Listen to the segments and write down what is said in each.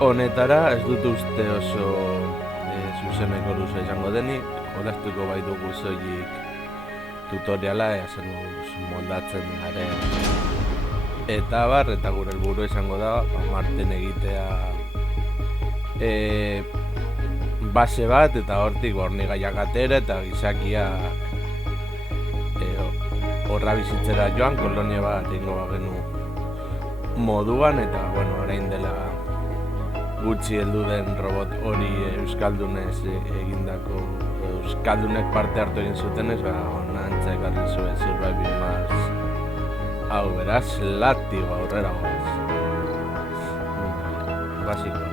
honetara ez dut uste oso zuzeneko luze izango denik, jolastuko bai dugu soilik tutoriala zer moduz moldatzen garen eta gure helburua izango da Marten egitea base bat eta hortik hornigaiak atera eta gizakia horra bizitzera joan kolonia bat egingo bagenu moduan eta orain dela gutxi heldu den robot hori euskaldunez egindako euskaldunek parte hartu egin zutenez onantza ekarri zuen Surviving Mars hau beraz latigo aurrera goaz basikoa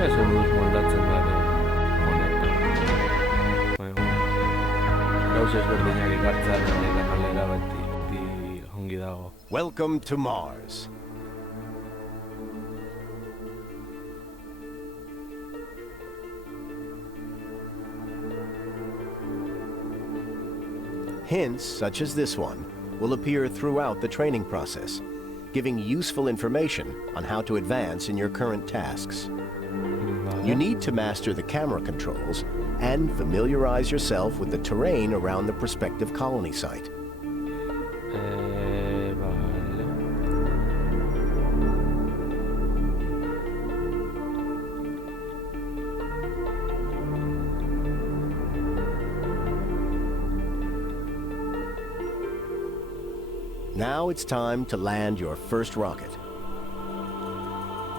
zer moduz moldatzen garen gauz ezberdinak ikartzen eta kalera beti ongi dago. Welcome to Mars. Hints, such as this one, will appear throughout the training process, giving useful information on how to advance in your current tasks. You need to master the camera controls and familiarize yourself with the terrain around the prospective colony site. Now it's time to land your first rocket.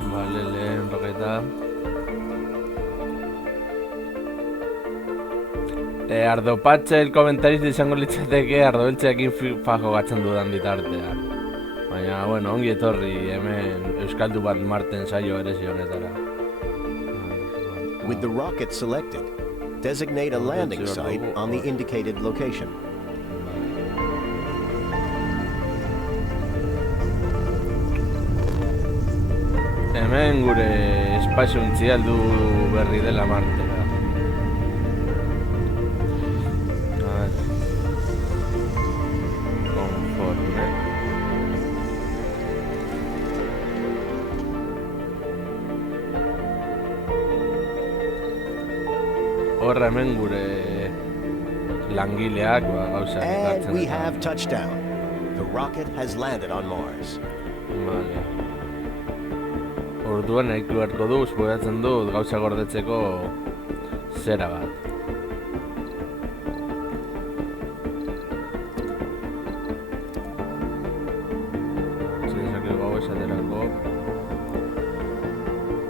Vale, lehen roketa. Ardo Patxel komentarista izango litzateke ardo beltzeekin fajo gatzen dudan bitartean. Baina, ongi etorri hemen euskaldu bat Marten saio berezi honetara. With the rocket selected, designate a landing site on the indicated location. Hemen gure espazio heldu berri dela Martera. Konforme. Horra hemen gure langileak gauzak ekartzen. And we have touchdown. The rocket has landed on Mars. Vale. Orduan nahiku beharko du, espoiatzen dut gauza gordetzeko zera bat. Zinezake gau esaterako.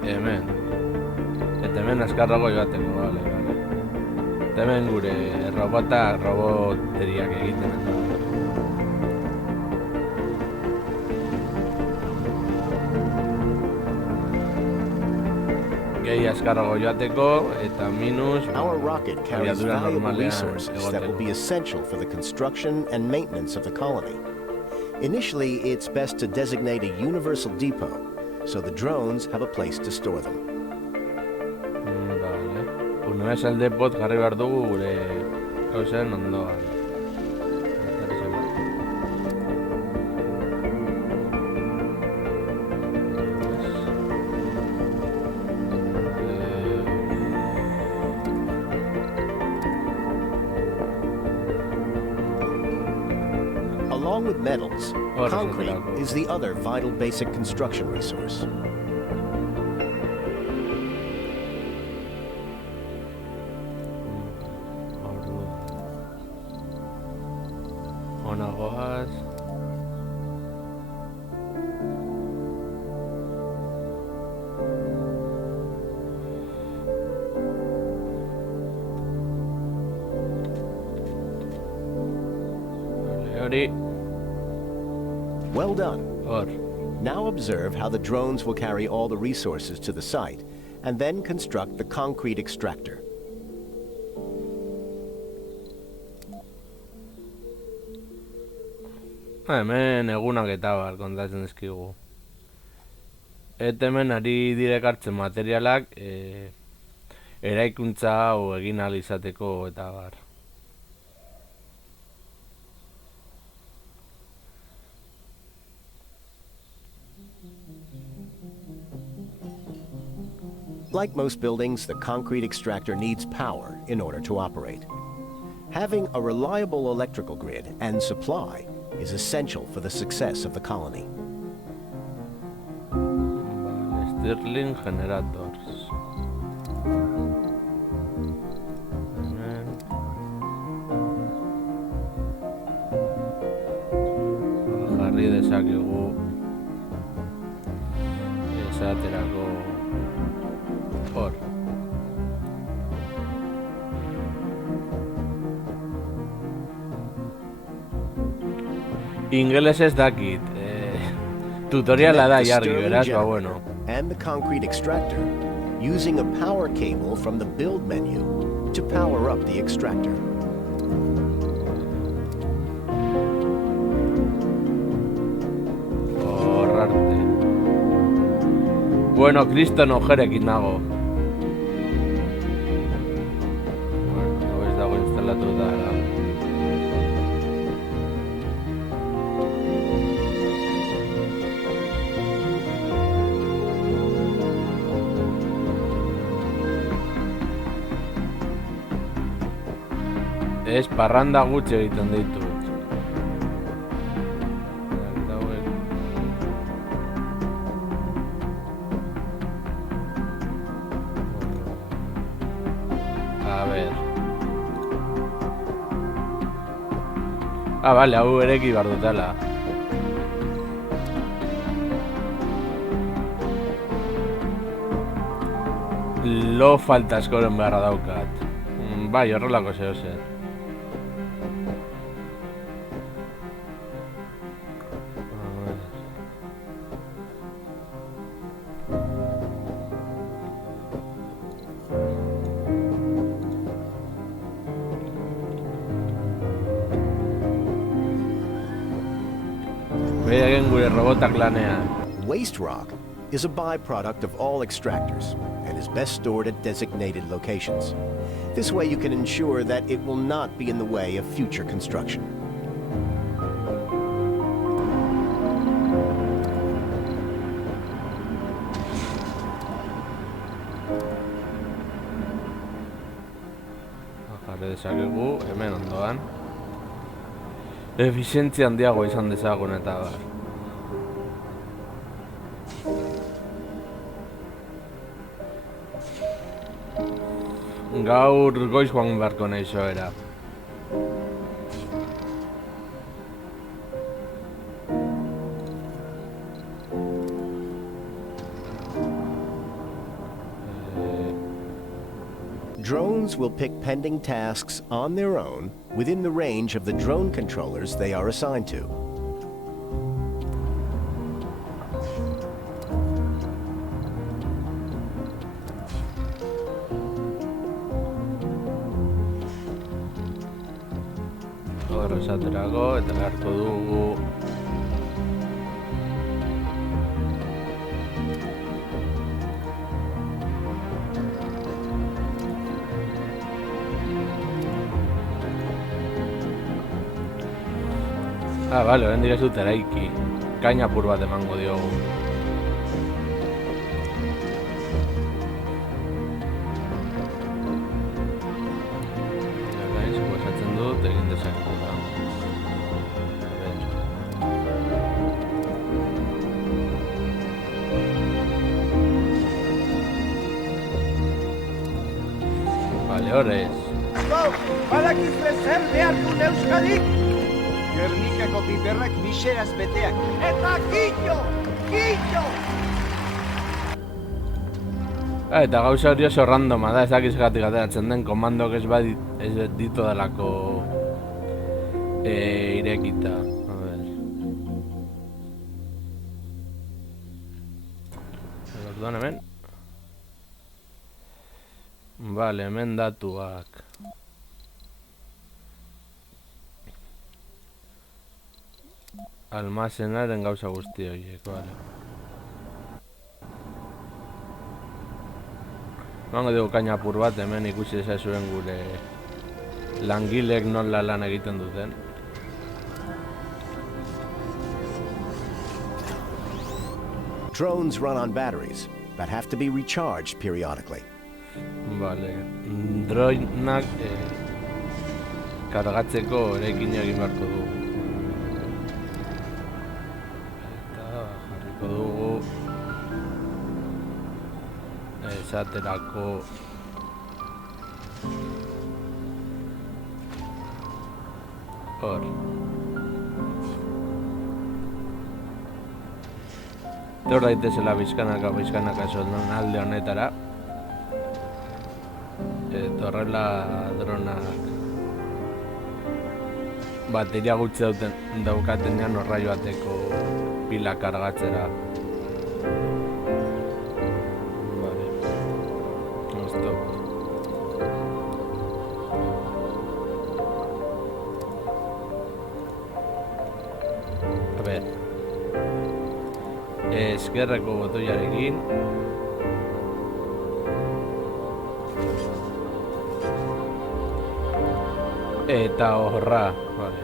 Hemen. Eta hemen azkarrago joateko, bale. Eta hemen gure roboteriak egiten eta. Azkarrago joateko eta minus Our rocket carries valuable resources that will be essential for the construction and maintenance of the colony. Initially, it's best to designate a universal depot, so the drones have a place to store them. Vale. Universal depot jarri behar dugu gure gauzen ondoan. Along with metals, concrete is the other vital basic construction resource. Well done. Now observe how the drones will carry all the resources to the site and then construct the concrete extractor. Hemen egunak eta bar kontatzen dizkigu. Eta hemen ari direkartzen materialak eraikuntza hau egin ahal izateko eta bar. Like most buildings, the concrete extractor needs power in order to operate. Having a reliable electrical grid and supply is essential for the success of the colony. Vale, Stirling Generators. Jarri dezakegu esaterako hor. Ingelesez dakit, tutoriala da jarri, beraz, ba bueno. And the concrete extractor using a power cable from the build menu to power up the extractor. Horrarte. Bueno, kriston ojerekin nago. Bueno, ez dago instalatu da. Ez parranda gutxi egiten ditut. A ver. Vale, hau ereki behar dutela. Lo falta askoren beharra daukat. Bai, horrelako zeo zer. Waste rock is a byproduct of all extractors and is best stored at designated locations. This way you can ensure that it will not be in the way of future construction. Jarri dezakegu, hemen ondoan. Efizientzia handiago izan dezagun eta bar. Gaur goiz joan beharko nahi zoera. Drones will pick pending tasks on their own within the range of the drone controllers they are assigned to. Esaterako eta beharko dugu vale, oraindik ez dut eraiki. Kaina apur bat emango diogu. Esatzen dut, egin dezakegula. Vale, horrez. Badakizue zer behar dut Euskadik? Gernikako piperrak miseraz beteak. Eta kitxo! Kitxo! Eta gauza hori oso randoma da, ez dakiz gatik ateratzen den komandok ez ditu dalako irekita. A ver. Orduan hemen. Vale, hemen datuak. Almacenaren gauza guzti horiek, vale. Emango dugu kainapur bat, hemen ikusi ezazuen gure langilek nola lan egiten duten. Drones run on batteries that have to be recharged periodically. Vale, droinak kargatzeko erekin egin beharko dugu. Eta jarriko dugu esaterako hor. Etor daitezela bizkanaka soldan alde honetara. Eta horrela dronak bateria gutxi daukatenean horra joateko pila kargatzera. Vale. Stop. A ver. Eskerreko botoiarekin eta horra, vale.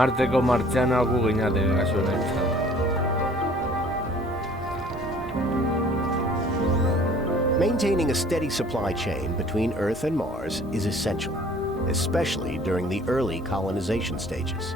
Marteko martxana gu ginate gazu nahi. Maintaining a steady supply chain between Earth and Mars is essential, especially during the early colonization stages.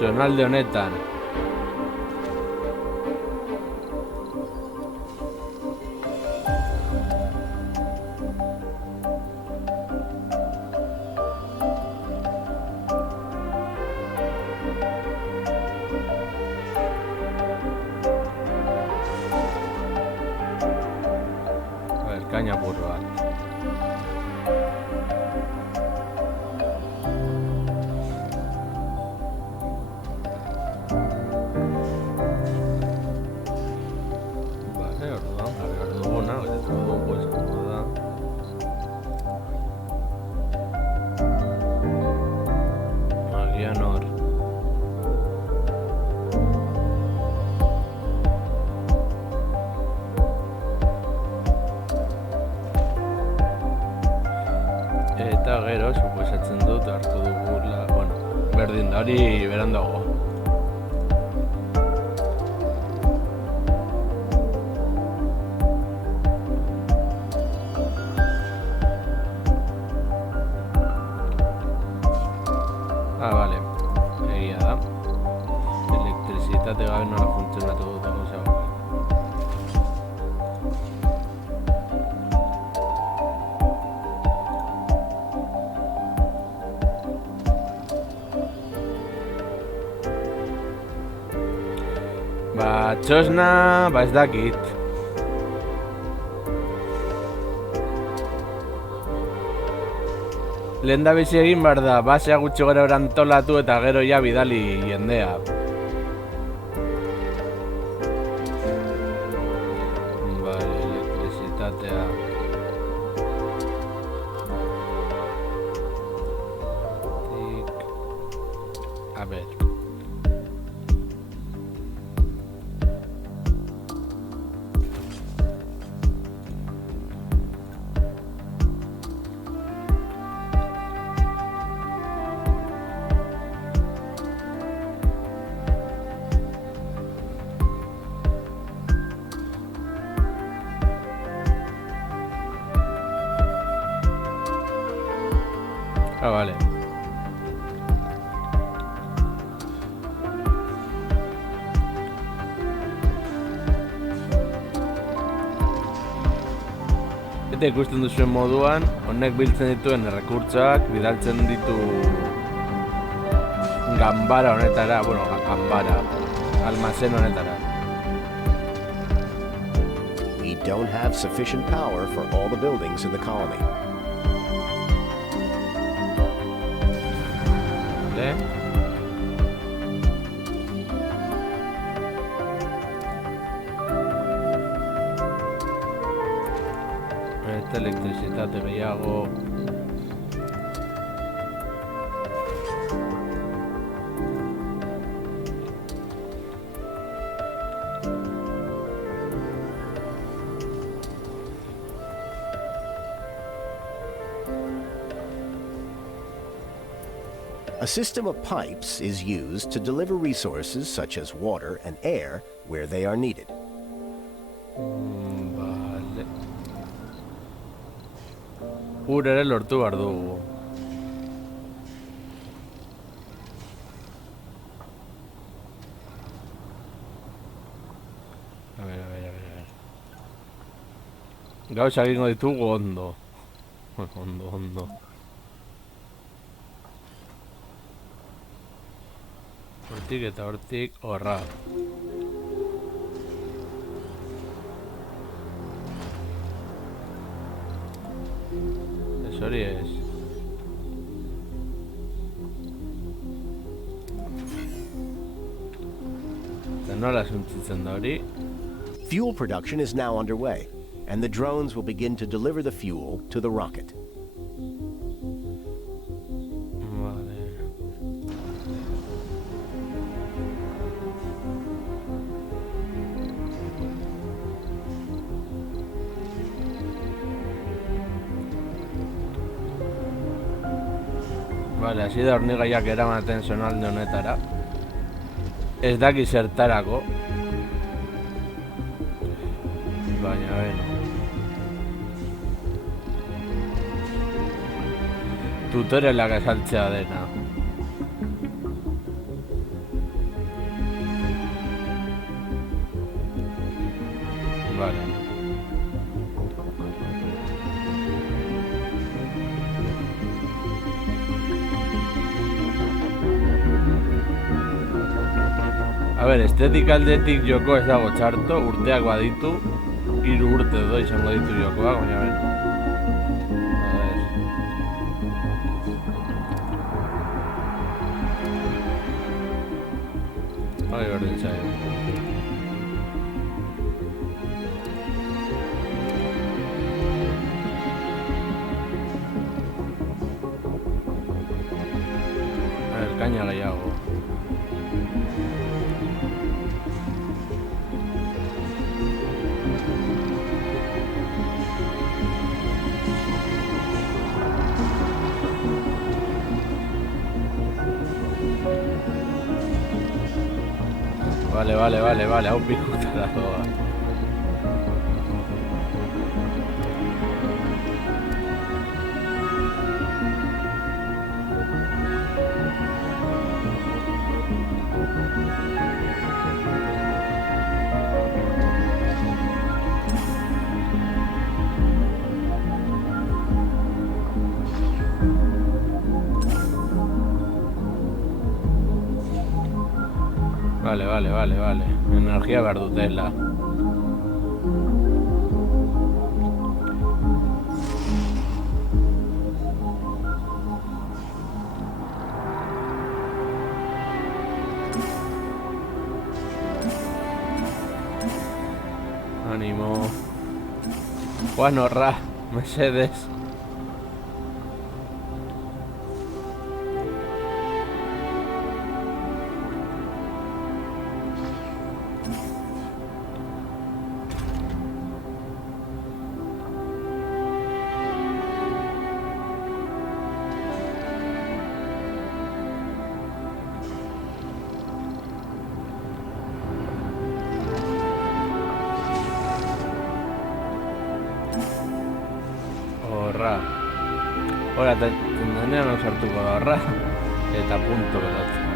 Zonalde honetan kainapur bat. Eta gero, suposatzen dut hartu dugula, bueno, berdin da, hori beran dago. Vale, egia da. Elektrizitate gabe nola funtzionatu dut dago zegoen. Txosna, ez dakit. Lehendabizi egin behar da, basea gutxi gora antolatu eta gero ja bidali jendea. Vale, elektrizitatea. A ver. Vale. Arte ikusten duzuen moduan, honek biltzen dituen errekurtsoak bidaltzen ditu ganbara honetara, almazen honetara. We don't have sufficient power for all the buildings in the colony. Vale. Eta elektrizitate gehiago. A system of pipes is used to deliver resources such as water and air where they are needed. Vale. Ur ere lortu behar dugu. A ver. Gauza egingo ditugu ondo. Ondo. Hortik eta hortik horra. Ez hori ez. Eta nola suntzitzen da hori? Fuel production is now underway, and the drones will begin to deliver the fuel to the rocket. Vale, hasi da hornigaiak eramaten zonalde honetara. Ez daki zertarako. Baina, tutorialak esaltzea dena. Vale. A ber, estetika aldetik joko ez dago txarto, urteak baditu, 3 urte edo izango ditu jokoak, baina bai berdin zaio. Kaina gehiago. Vale, hau pikutara doa. Vale. Energia behar dutela. Ánimo. Juan horra, mesedes. Hora, tendenean ausartuko da horra, eta punto berotzen.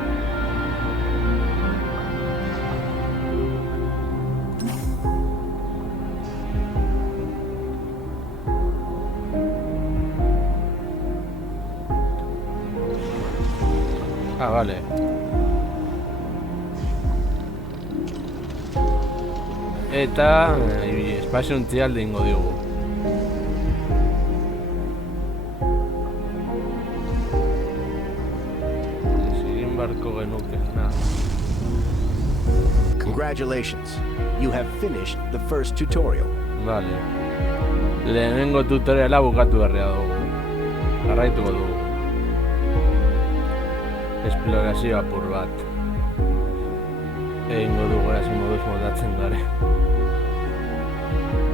Ah, vale. Eta espaziontzi alde ingo digu. Egin barko genuke. Congratulations. You have finished the first tutorial. Vale. Lehenengo tutoriala bukatu berria dugu. Jarraituko dugu. Esplorazio apur bat. Egingo dugu erasin moduz modatzen gare.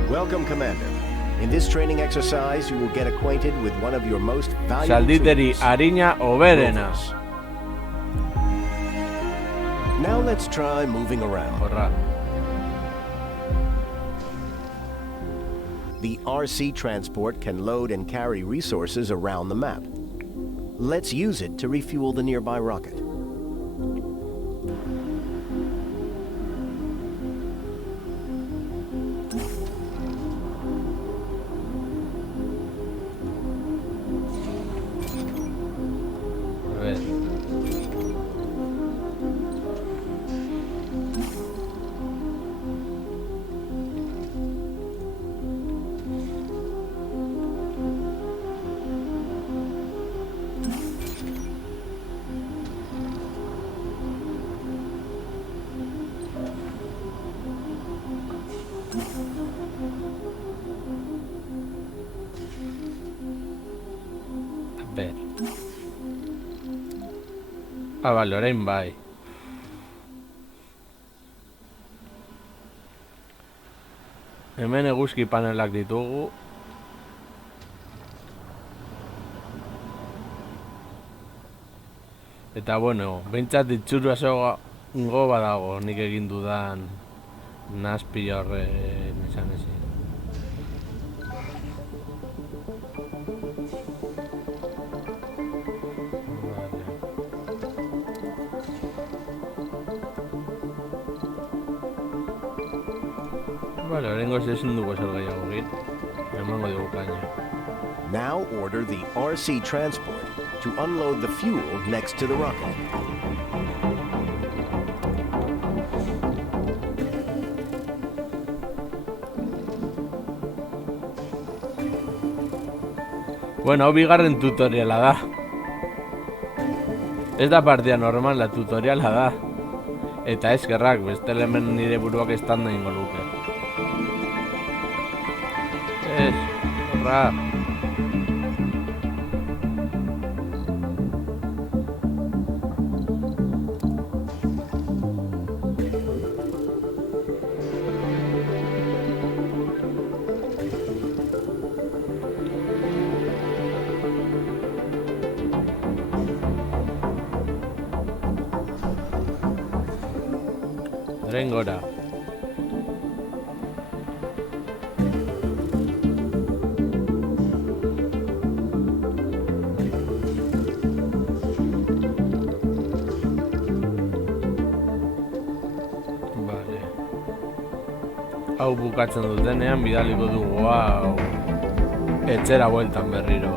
Welcome, Commander. In this training exercise, you will get acquainted with one of your most valuable Salditeri tools, arina oberena. rovers. Now let's try moving around. Horra. The RC transport can load and carry resources around the map. Let's use it to refuel the nearby rocket. A ver. A ver. Ah, vale, orain bai. Hemen eguzki panelak ditugu. Eta bueno, behintzat itxurua go badago nik egin dudan nazpila horren izan ezin. Vale, oraingoz ezin dugu ezer gehiago egin. Emango dugu kaina. Now order the RC transport to unload the fuel next to the rocket. Bueno, hau bigarren tutoriala da. Ez da partida normala, tutoriala da. Eta eskerrak, beste hemen nire buruak estanda ingo luke. Ez, horra. Orain gora. Vale. Hau bukatzen dutenean bidaliko dugu hau etxera bueltan berriro.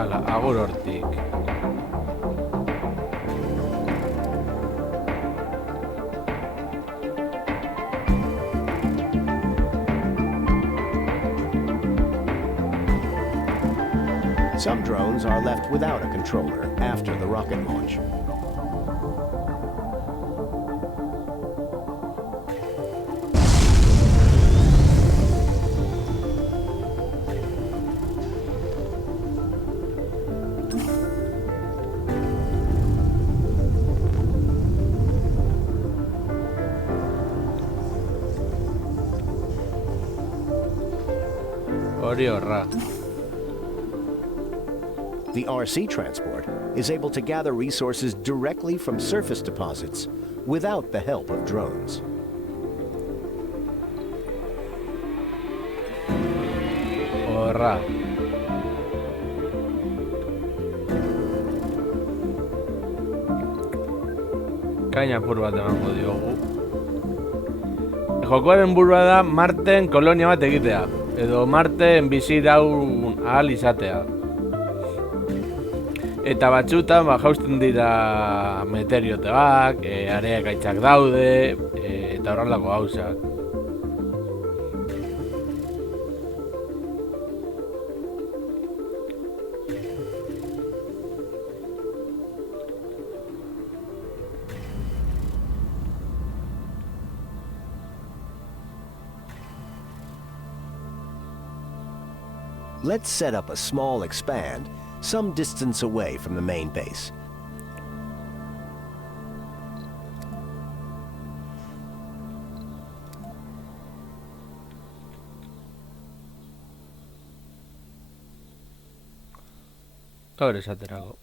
Hala, agur hortik. Some drones are left without a controller after the rocket launch. Hori horra. The RC transport is able to gather resources directly from surface deposits without the help of drones. Horra. Kaina apur bat emango diogu. Jokoaren burua da Marten kolonia bat egitea, edo Marten bizi daun ahal izatea. Eta batzutan jausten dira meteorioteak, areakaitzak daude, eta horrelako gauzak. Let's set up a small expand some distance away from the main base. Todo esaterako.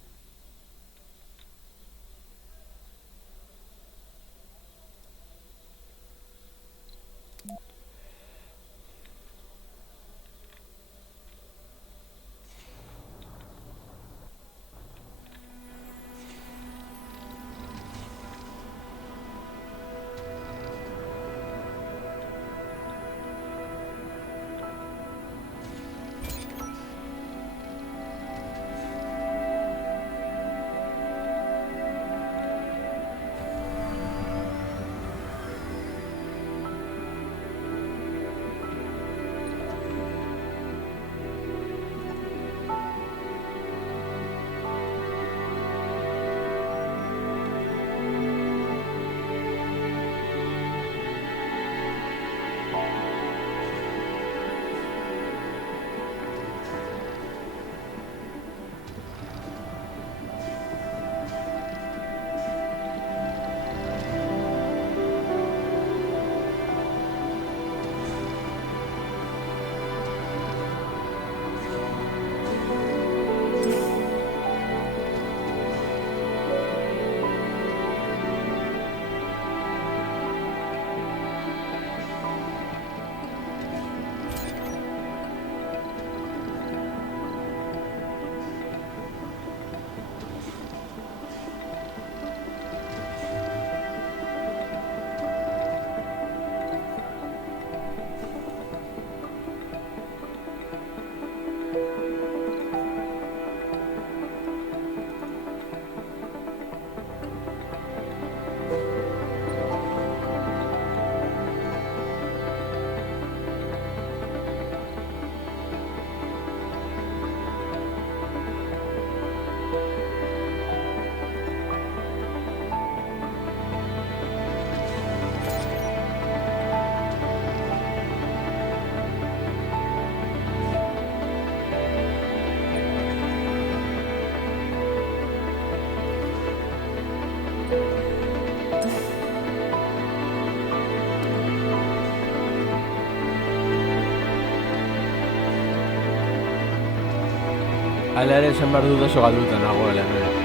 Hala ere esan behar dut oso galduta nagoela hemen.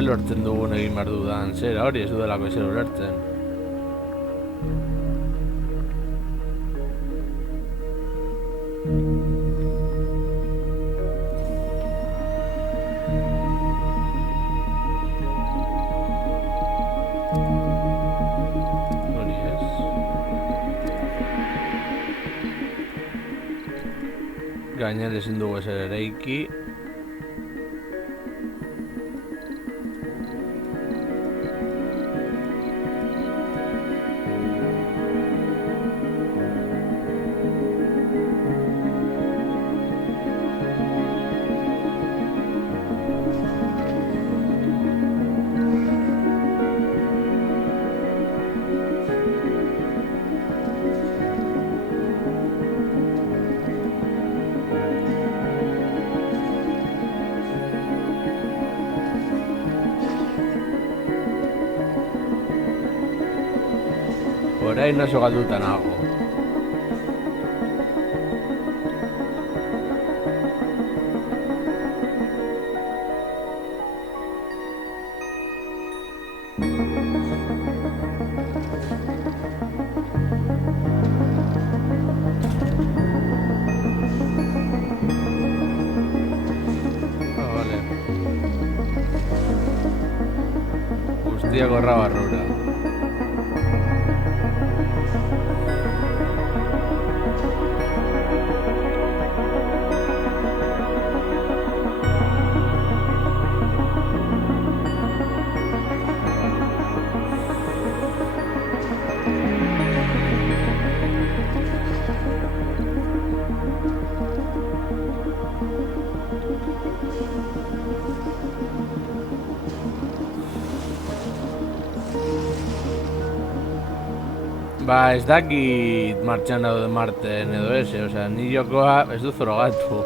Lortzen dugun egin behar dudan zera hori, ez dudelako ezer ulertzen. Hori ez. Gainer ezin dugu ezer eraiki. Orain oso galduta nago. Vale. Guztia gorra barrura. Ba, ez dakit martxan daude Marten edo ez, osea, ni jokoa ez du zorogatu.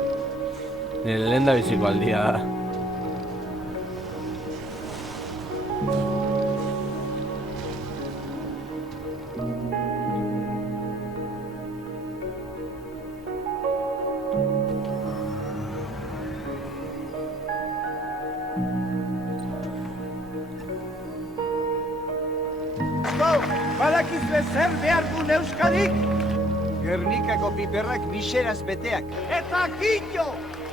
Nire lehen da biziko aldia da. Badakizue zer behar duen Euskadik? Gernikako piperrak miseraz beteak. Eta kito!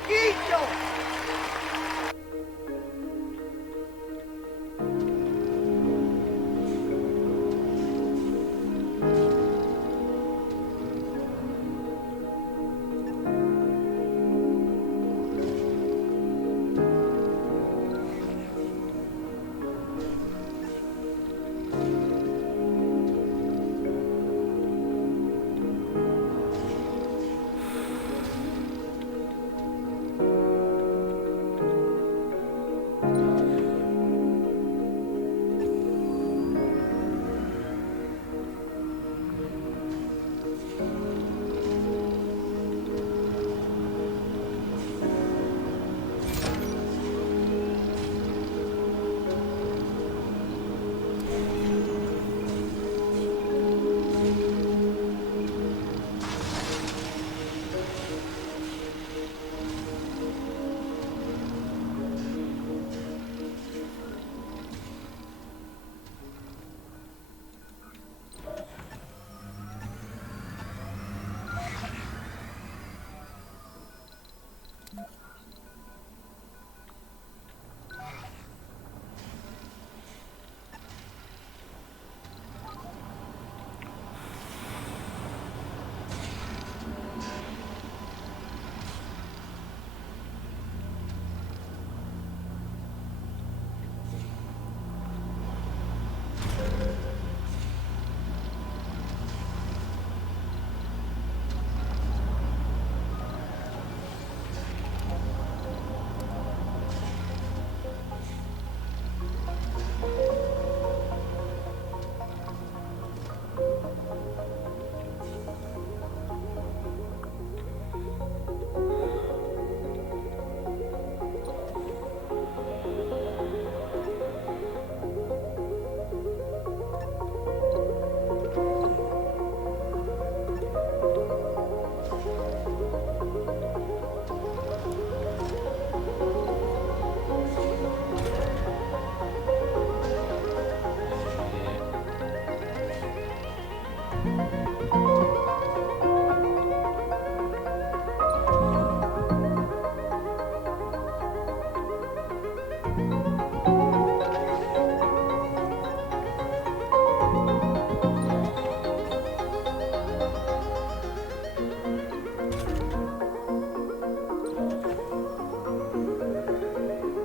Kito!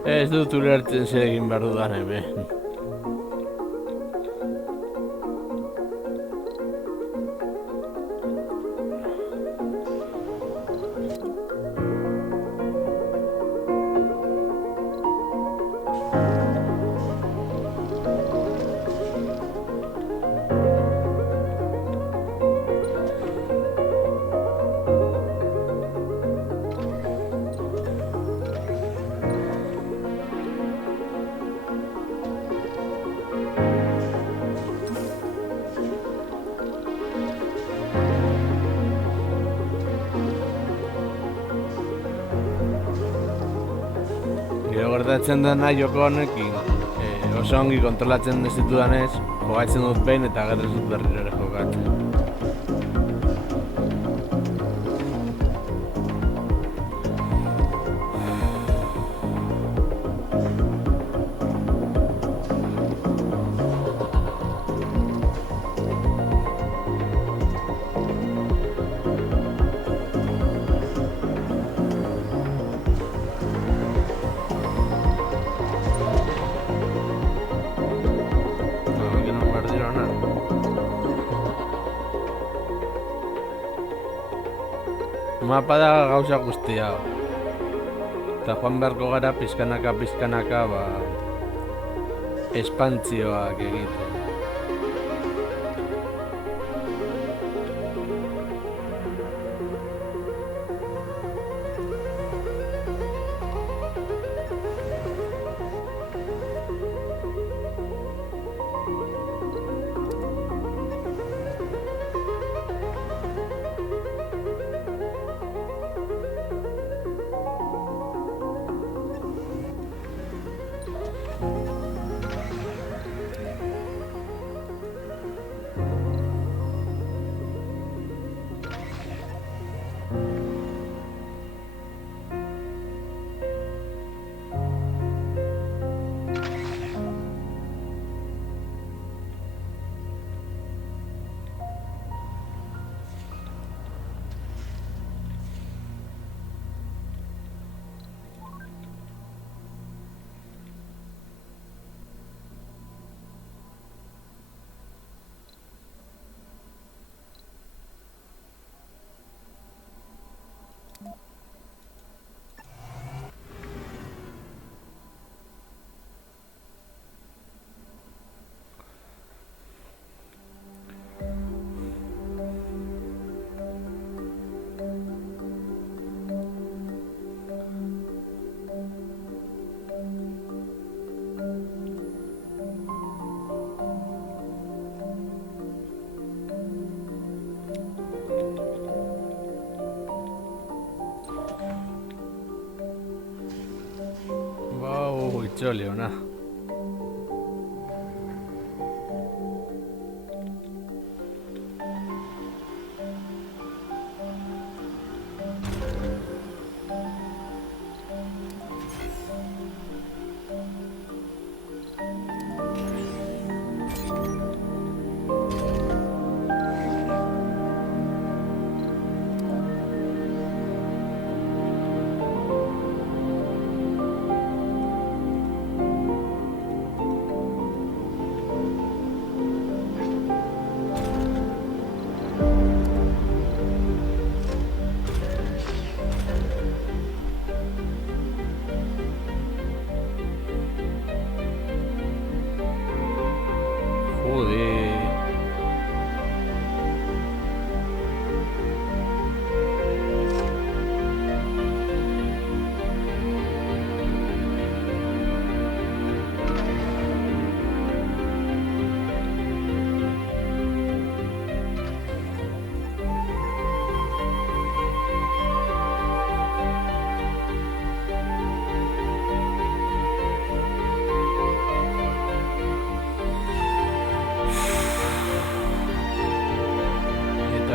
Ez dut ulertzen zer egin behar dudan hemen. Gero gertatzen dena joko honekin, oso ongi kontrolatzen ez ditudanez, jogatzen dut behin eta gero ez dut berriro ere jokatzen. Mapa da gauza guztia. Eta joan beharko gara pizkanaka espantzioak egiten. Itzoli ona.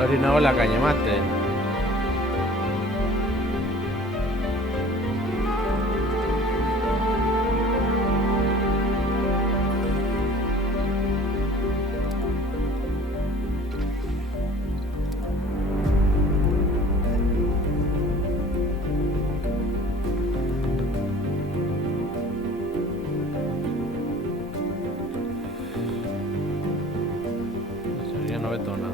Hori nago la caña mate. betona.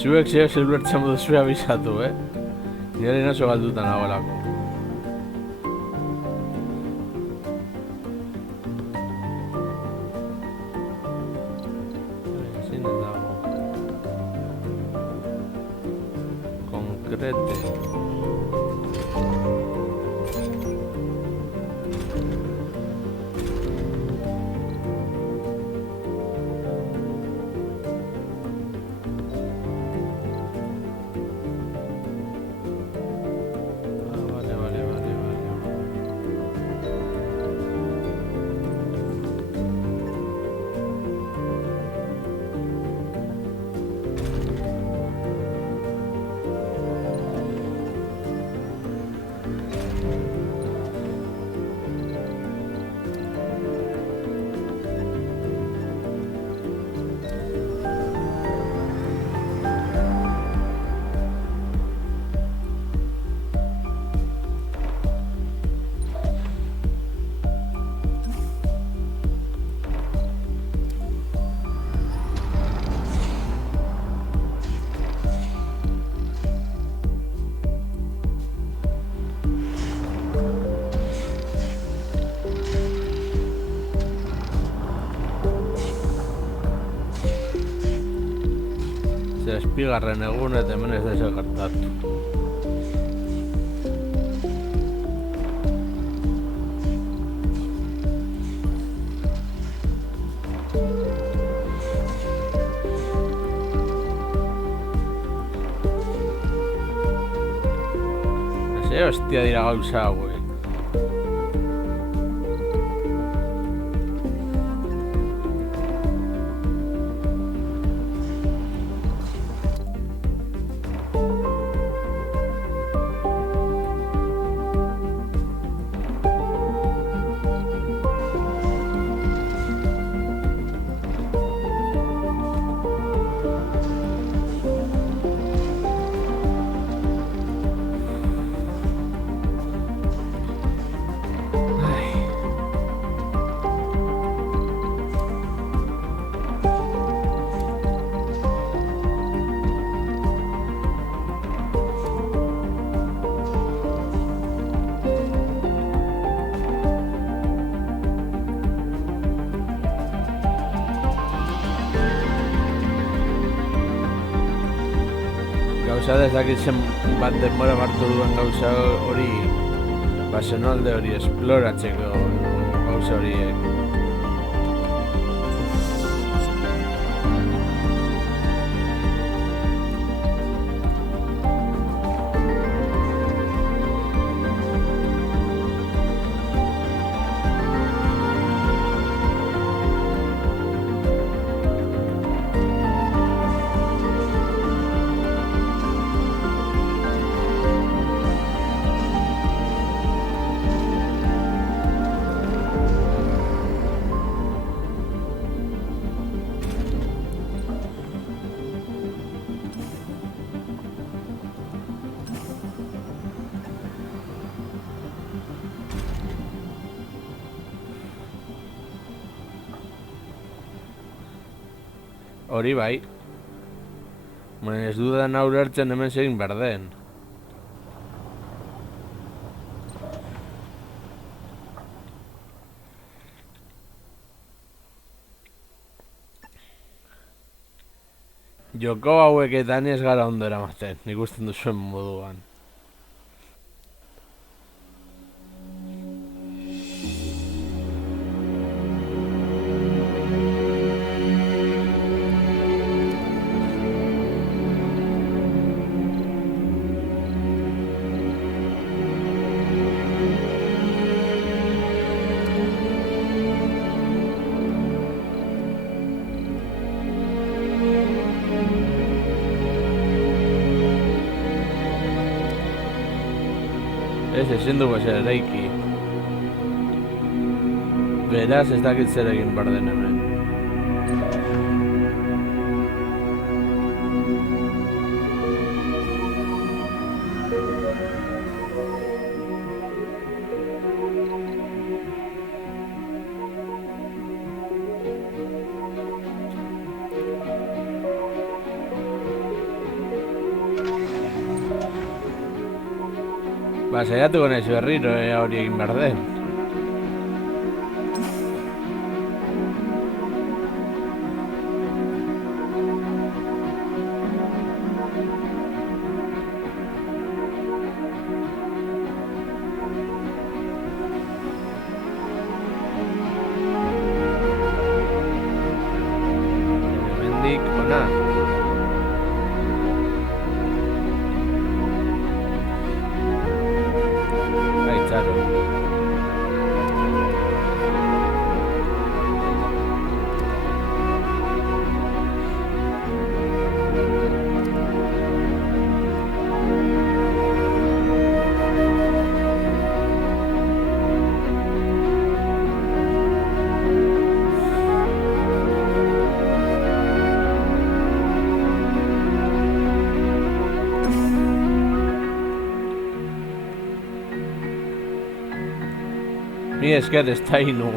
Zuek zeok ulertzen duzu abisatu, Nire naso galduta nagoelako. Ezin ez dago. Konkrete. Zazpigarren egun eta hemen ez da ezer gertatu. Ze hostia dira gauza hauek. Gauza dezakitzen bat denbora hartu duen gauza hori basenalde hori esploratzeko gauza horiek. Hori bai. Ez dudan aurrertzen hemen zegin berden. Joko hauek eta ni ez gara ondo eramaten, nik usten duzuen moduan. Ezin dugu ezer eraiki. Beraz ez dakit zer egin behar den hemen. Ba, saiatuko naiz berriro hori egin behar den. Hemendik hona. Aitzaro. Mi esker ez da inu.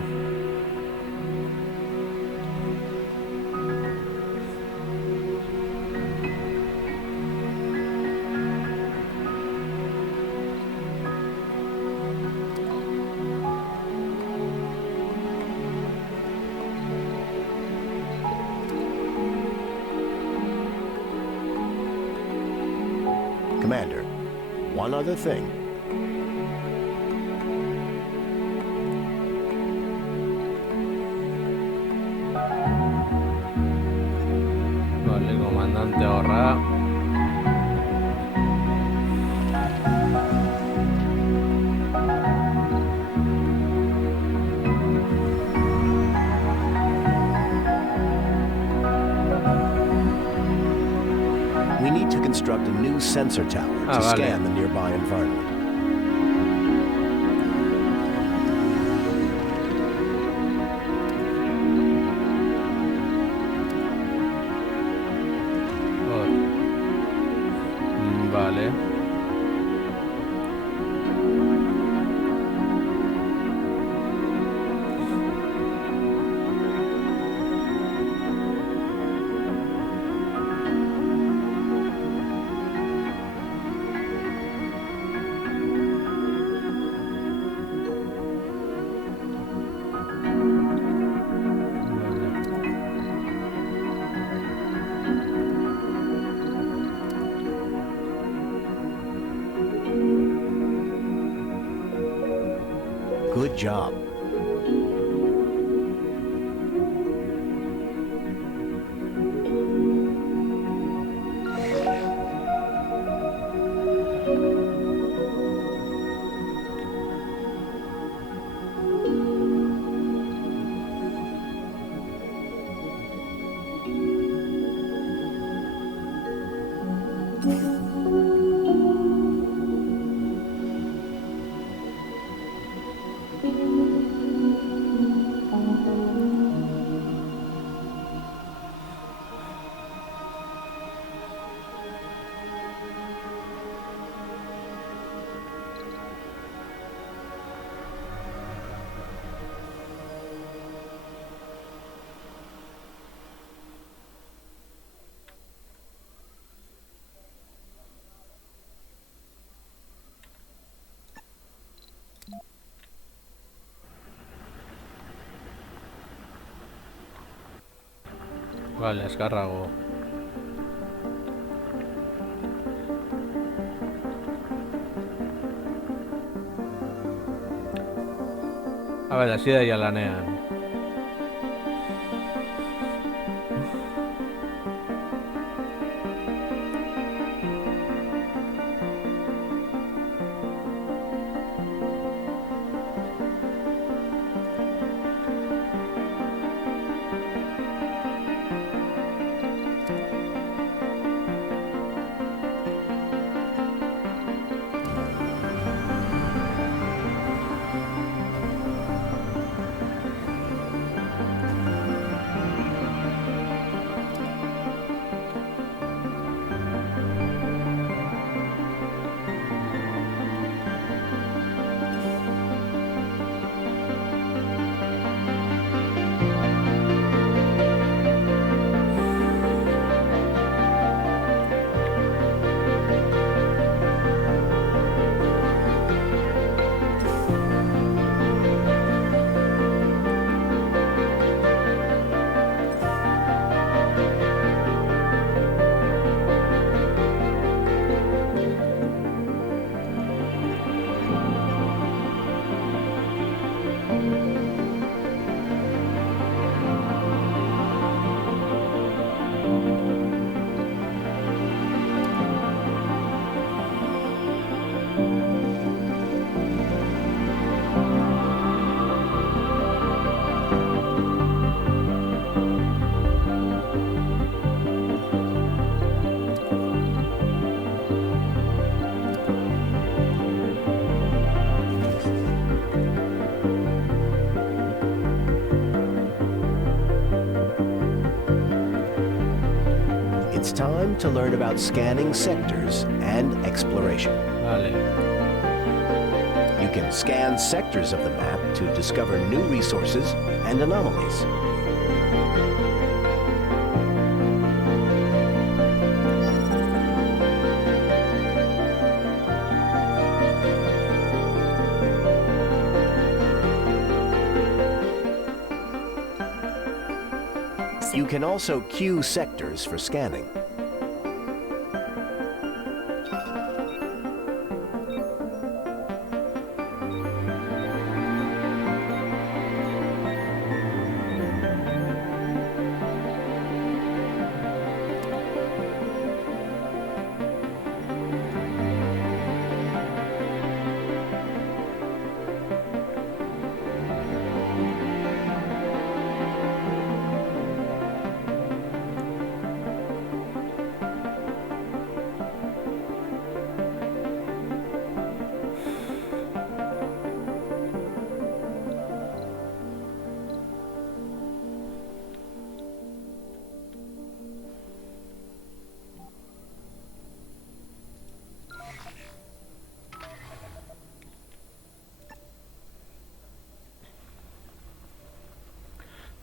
Commander, one other thing. Vale, comandante ahorra. We need to construct a new sensor tower to vale. scan the nearby environment. Vale. Good job. Vale, azkarrago. A ver, hasi da ja lanean. time to learn about scanning sectors and exploration. Vale. You can scan sectors of the map to discover new resources and anomalies. You can also queue sectors for scanning.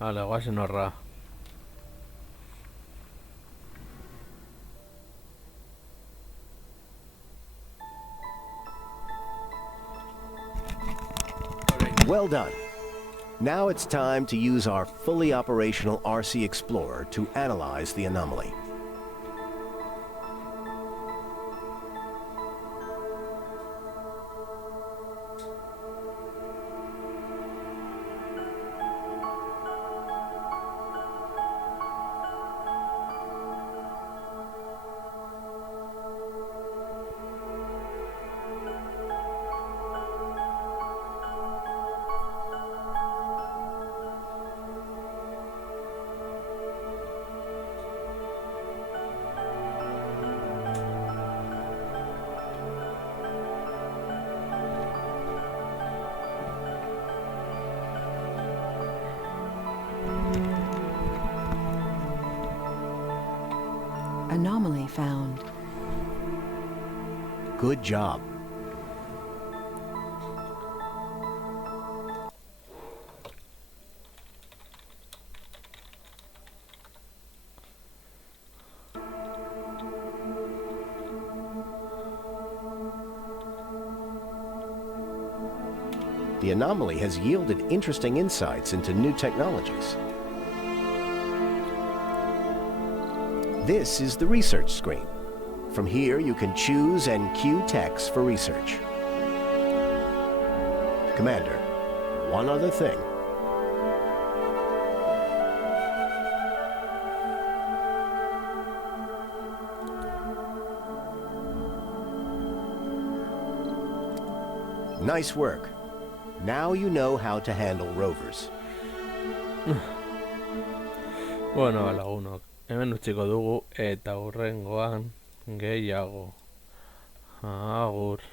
Vale, guazen horra. Well done. Now it's time to use our fully operational RC Explorer to analyze the anomaly. Anomaly found. Good job. The anomaly has yielded interesting insights into new technologies. This is the research screen. From here, you can choose and queue text for research. Commander, one other thing. Nice work. Now you know how to handle rovers. Bueno, lagunok. Hemen utziko dugu eta hurrengoan gehiago. Agur.